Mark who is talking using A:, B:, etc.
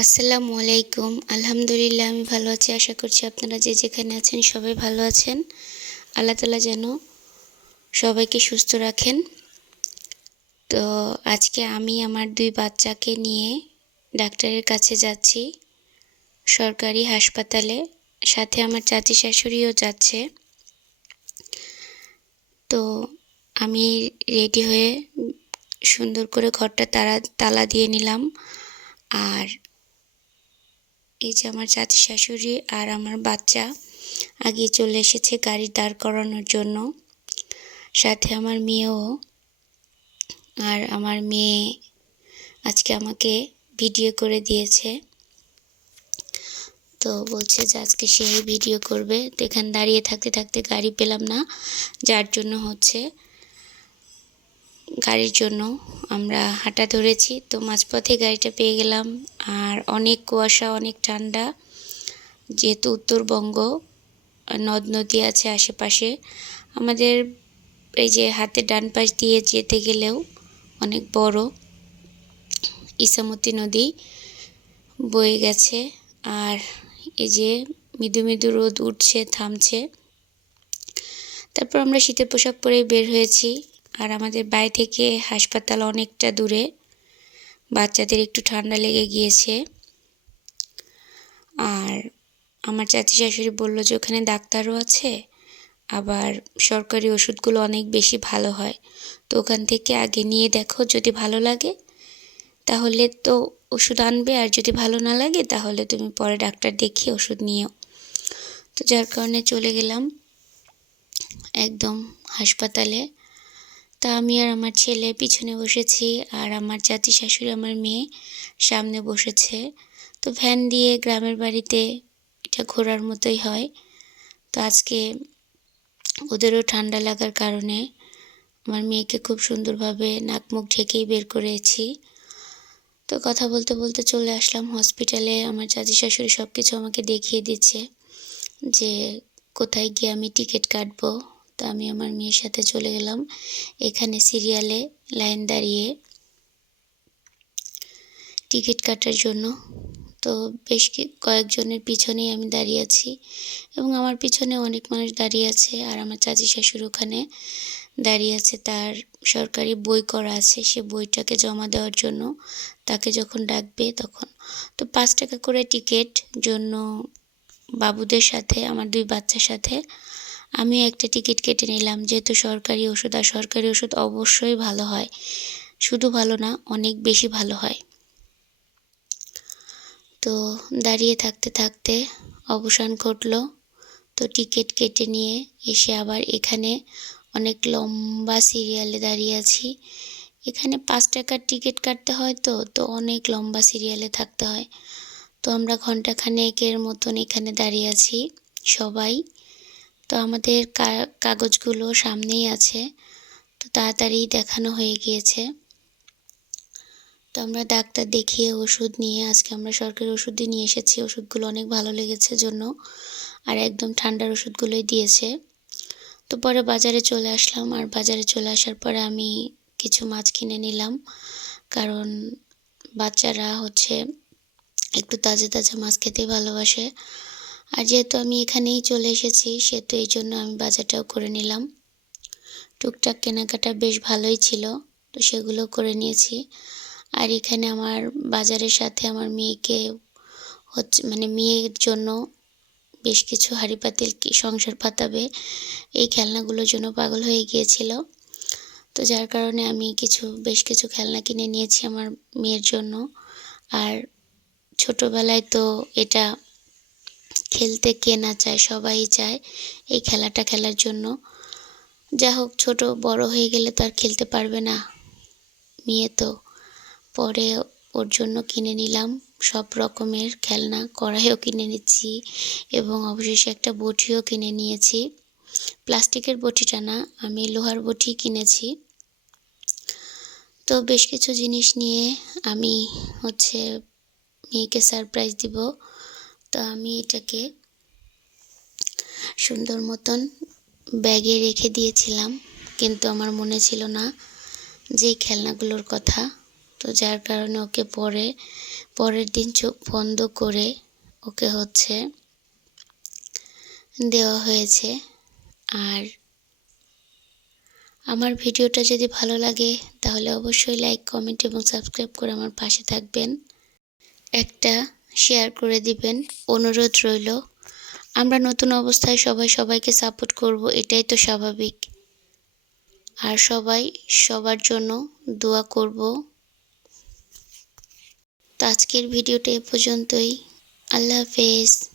A: আসসালামু আলাইকুম। আলহামদুলিল্লাহ, আমি ভালো আছি। আশা করছি আপনারা যে যেখানে আছেন সবাই ভালো আছেন। আল্লাহ তালা যেন সবাইকে সুস্থ রাখেন। তো আজকে আমি আমার দুই বাচ্চাকে নিয়ে ডাক্তারের কাছে যাচ্ছি। সরকারি হাসপাতালে। সাথে আমার চাচি শাশুড়িও যাচ্ছে। তো আমি রেডি হয়ে সুন্দর করে ঘরটা তারা, তালা দিয়ে নিলাম। আর এই যে আমার চাচি শাশুড়ি আর আমার বাচ্চা আগে চলে এসেছে গাড়ি দাঁড় করানোর জন্য। সাথে আমার মেয়েও আর আমার মেয়ে আজকে আমাকে ভিডিও করে দিয়েছে। তো বলছে যে আজকে সেই ভিডিও করবে। তো এখানে দাঁড়িয়ে থাকতে থাকতে গাড়ি পেলাম না, যার জন্য হচ্ছে গাড়ির জন্য। আমরা হাঁটা ধরেছি, তো মাঝপথে গাড়িটা পেয়ে গেলাম। আর অনেক কুয়াশা, অনেক ঠান্ডা। যেহেতু উত্তরবঙ্গ, নদ নদী আছে আশেপাশে। আমাদের এই যে হাতের ডান পাশ দিয়ে যেতে গেলেও অনেক বড় ইসামতি নদী বয়ে গেছে। আর এই যে মৃদু মৃদু রোদ উঠছে, থামছে। তারপর আমরা শীতের পোশাক পরে বের হয়েছি। আর আমাদের বাড়ি থেকে হাসপাতাল অনেকটা দূরে। বাচ্চাদের একটু ঠান্ডা লেগে গিয়েছে। আর আমার চাচি শাশুড়ি বলল যে, ওখানে ডাক্তারও আছে, আবার সরকারি ওষুধগুলো অনেক বেশি ভালো হয়। তো ওখান থেকে আগে নিয়ে দেখো, যদি ভালো লাগে, তাহলে তো ওষুধ আনবে, আর যদি ভালো না লাগে, তাহলে তুমি পরে ডাক্তার দেখিয়ে ওষুধ নিও তো যার কারণে চলে গেলাম একদম হাসপাতালে। তা আমি আর আমার ছেলে পিছনে বসেছি আর আমার জাতি শাশুড়ি, আমার মেয়ে সামনে বসেছে। তো ভ্যান দিয়ে গ্রামের বাড়িতে এটা ঘোরার মতোই হয়। তো আজকে ওদেরও ঠান্ডা লাগার কারণে আমার মেয়েকে খুব সুন্দরভাবে নাক মুখ ঢেকেই বের করেছি। তো কথা বলতে বলতে চলে আসলাম হসপিটালে আমার চাচি শাশুড়ি সব কিছু আমাকে দেখিয়ে দিচ্ছে যে কোথায় গিয়ে আমি টিকিট কাটবো। তো আমি আমার মেয়ের সাথে চলে গেলাম। এখানে সিরিয়ালে লাইন দাঁড়িয়ে টিকিট কাটার জন্য। তো বেশ কয়েকজনের পিছনেই আমি দাঁড়িয়ে আছি এবং আমার পিছনে অনেক মানুষ দাঁড়িয়ে আছে আর আমার চাচি শাশুর ওখানে দাঁড়িয়ে আছে। তার সরকারি বই করা আছে, সে বইটাকে জমা দেওয়ার জন্য তাকে যখন ডাকবে তখন। তো পাঁচ টাকা করে টিকিট জন্য বাবুদের সাথে, আমার দুই বাচ্চার সাথে আমি একটা টিকিট কেটে নিলাম, যেহেতু সরকারি ওষুধ, আর সরকারি ওষুধ অবশ্যই ভালো হয়। শুধু ভালো না, অনেক বেশি ভালো হয়। তো দাঁড়িয়ে থাকতে থাকতে অবসান ঘটলো। তো টিকিট কেটে নিয়ে এসে আবার এখানে অনেক লম্বা সিরিয়ালে দাঁড়িয়ে আছি। এখানে পাঁচ টাকার টিকিট কাটতে হয় তো তো অনেক লম্বা সিরিয়ালে থাকতে হয়। তো আমরা ঘন্টাখানেকের মতন এখানে দাঁড়িয়ে আছি, সবাই। তো আমাদের কাগজগুলো সামনেই আছে। তো তাড়াতাড়ি দেখানো হয়ে গিয়েছে। তো আমরা ডাক্তার দেখিয়ে ওষুধ নিয়ে, আজকে আমরা সরকারি ওষুধই নিয়ে এসেছি। ওষুধগুলো অনেক ভালো লেগেছে জন্য। আর একদম ঠান্ডার ওষুধগুলোই দিয়েছে। তো পরে বাজারে চলে আসলাম। আর বাজারে চলে আসার পরে আমি কিছু মাছ কিনে নিলাম। কারণ বাচ্চারা হচ্ছে একটু তাজা তাজা মাছ খেতে ভালোবাসে। আর যেহেতু আমি এখানেই চলে এসেছি, সেহেতু এই জন্য আমি বাজারটাও করে নিলাম। টুকটাক কেনাকাটা বেশ ভালোই ছিল, তো সেগুলো করে নিয়েছি। আর এখানে আমার বাজারের সাথে আমার মেয়েকে হচ্ছে মানে মেয়ের জন্য বেশ কিছু হাঁড়ি পাতিল সংসার পাতাবে, এই খেলনাগুলোর জন্য পাগল হয়ে গিয়েছিল। তো যার কারণে আমি কিছু, বেশ কিছু খেলনা কিনে নিয়েছি আমার মেয়ের জন্য। আর ছোটোবেলায় তো এটা খেলতে কে না চায়, সবাই চায় এই খেলাটা খেলার জন্য। যা হোক, ছোটো, বড় হয়ে গেলে তো আর খেলতে পারবে না মেয়ে তো। পরে ওর জন্য কিনে নিলাম, সব রকমের খেলনা, কড়াইও কিনে নিচ্ছি এবং অবশেষে একটা বটিও কিনে নিয়েছি। প্লাস্টিকের বটিটা না, আমি লোহার বটি কিনেছি। তো বেশ কিছু জিনিস নিয়ে আমি হচ্ছে মেয়েকে সারপ্রাইজ দিব। তো আমি এটাকে সুন্দর মতন ব্যাগে রেখে দিয়েছিলাম। কিন্তু আমার মনে ছিল না যে খেলনাগুলোর কথা। তো যার কারণে ওকে পরে, পরের দিন চোখ বন্ধ করে ওকে হচ্ছে দেওয়া হয়েছে। আর আমার ভিডিওটা যদি ভালো লাগে, তাহলে অবশ্যই লাইক কমেন্ট এবং সাবস্ক্রাইব করে আমার পাশে থাকবেন। একটা শেয়ার করে দিবেন। অনুরোধ রইল। আমরা নতুন অবস্থায় সবাই সবাইকে সাপোর্ট করব, এটাই তো স্বাভাবিক। আর সবাই সবার জন্য দোয়া করব। তো আজকের ভিডিওটা এ পর্যন্তই। আল্লাহ হাফেজ।